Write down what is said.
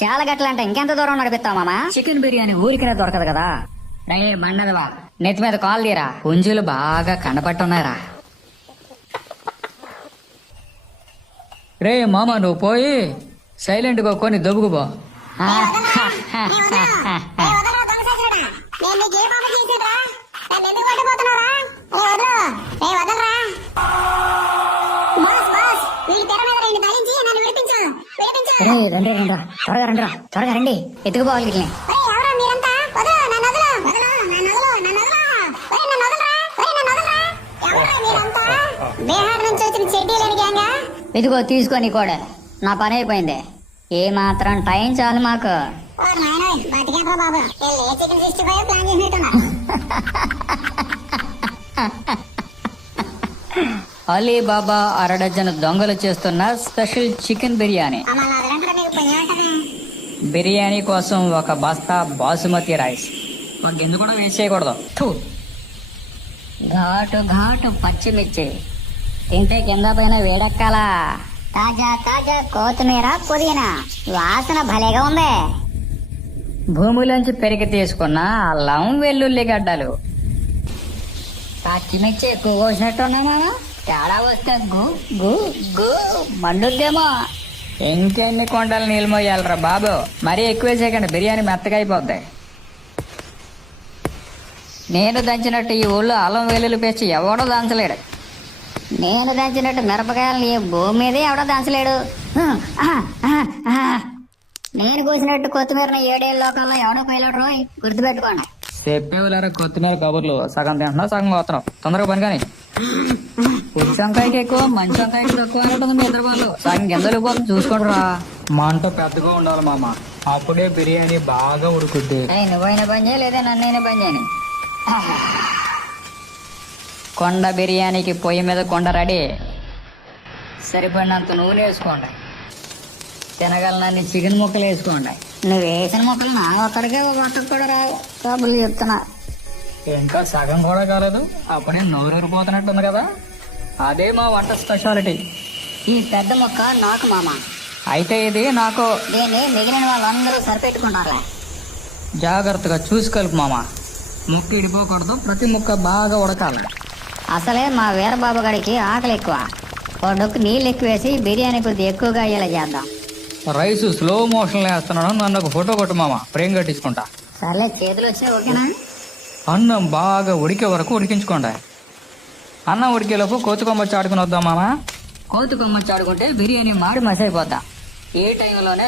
చాలా గట్లంటే ఇంకెంత దూరం నడిపిస్తావు మామా? చికెన్ బిర్యానీ ఊరికినే దొరకదు కదా. రే బండదవా, నెత్తి మీద కాలు తీరా, పుంజులు బాగా కనపట్టున్నారా. రే మామ, నువ్వు పోయి సైలెంట్ గా కొని దొబ్బుకుపో. రండి త్వరగా రండి, త్వరగా రండి, ఎత్తుకుపోవాలి వీటిని. ఇదిగో తీసుకొని కూడా, నా పని అయిపోయింది. ఏ మాత్రం టైం చాలు మాకు. అలీబాబా అరడజను దొంగలు చేస్తున్న స్పెషల్ చికెన్ బిర్యానీ. బిర్యానీ కోసం ఒక బస్తా బాసుమతి రైస్, ఒక గింజ కూడా వేస్ట్ చేయకూడదు. ఘాటు ఘాటు పచ్చిమిర్చి తింటే కింద పైన వేడెక్కాలా. తాజా తాజా కొత్తిమీర, పుదీనా వాసన భలేగా ఉంది. భూమిలోంచి పెరిగి తీసుకున్న అల్లం వెల్లుల్లి గడ్డలు. పచ్చిమిర్చి ఎక్కువ కోసినట్టున్నా, తేడా వస్తే గు గు గు మండుద్దేమో. ఇంకెన్ని కొండలు నీళ్ళు మోయాలరా బాబు, మరీ ఎక్కువ చేయకండి, బిర్యానీ మెత్తగా అయిపోద్ది. నేను దంచినట్టు ఈ ఊళ్ళో అల్లం వెల్లుల్లి పేస్ట్ ఎవడో దంచలేడు. నేను దంచినట్టు మిరపకాయలు ఈ భూమి మీదే ఎవడో దంచలేడు. నేను కోసినట్టు కొత్తిమీరని 7 ఏళ్ళ లోకంలో ఎవడో పోయలేడు రోయ్, గుర్తుపెట్టుకోండి. చెప్పేవాళ్ళరా కొత్తిమీర కబుర్లు, సగం తింటున్నావు సగం పోతున్నావు. తొందరగా పని కానీ. పులి వంకాయకి ఎక్కువ, మంచి వంకాయకి తక్కువ ఉంటుంది మీ ఇద్దరు వాళ్ళు. సగం గింజలు పోతుంది, చూసుకోండి రా. మంట పెద్దగా ఉండాలి మామ, అప్పుడే బిర్యానీ బాగా ఉడుకుద్ది. నువ్వైనా పని చేయ, లేదా నన్నైనా పని చేయను. కొండ బిర్యానీకి పొయ్యి మీద కొండ రెడీ. సరిపడినంత నూనె వేసుకోండి. తినగలనన్ని చికెన్ ముక్కలు వేసుకోండి. నువ్వు వేసిన ముక్కలు నా ఒక్కడికే ఒక్కడికి కూడా రావు, కబుర్లు చెప్తున్నా. ఇంకా సగం కూడా కాలేదు, అప్పుడే నోరూరిపోతున్నట్టుంది కదా. అదే మా వంట స్పెషాలిటీ. ఈ పెద్ద ముక్క నాకు మామ, అయితే ఇది నాకు. దీన్ని మిగిలిన వాళ్ళందరూ సరిపెట్టుకుంటారు. జాగ్రత్తగా చూసి కలుపు మామ, ముక్క ఇడిపోకూడదు, ప్రతి ముక్క బాగా ఉడకాలి. అసలే మా వీరబాబు గడికి ఆకలి ఎక్కువ. ఒడ్డుకు నీళ్ళు ఎక్కువేసి బిర్యానీ కొద్ది ఎక్కువగా అయ్యేలా చేద్దాం. రైస్ స్లో మోషన్ వేస్తున్నాను, నన్ను ఒక ఫోటో కొట్టు మామ, ఫ్రేమ్ కట్టించుకుంటా. సర్లే, చేతులు వచ్చాయి, ఓకేనా? అన్నం బాగా ఉడికే వరకు ఉడికించుకోండి. అన్నం ఉడికేలోపు కోతి కొమ్మచ్చి ఆడుకుని వద్దాం మామ. కోతి కొమ్మచ్చి ఆడుకుంటే బిర్యానీ మాడి మసైపోద్దాం. ఈ టైంలోనే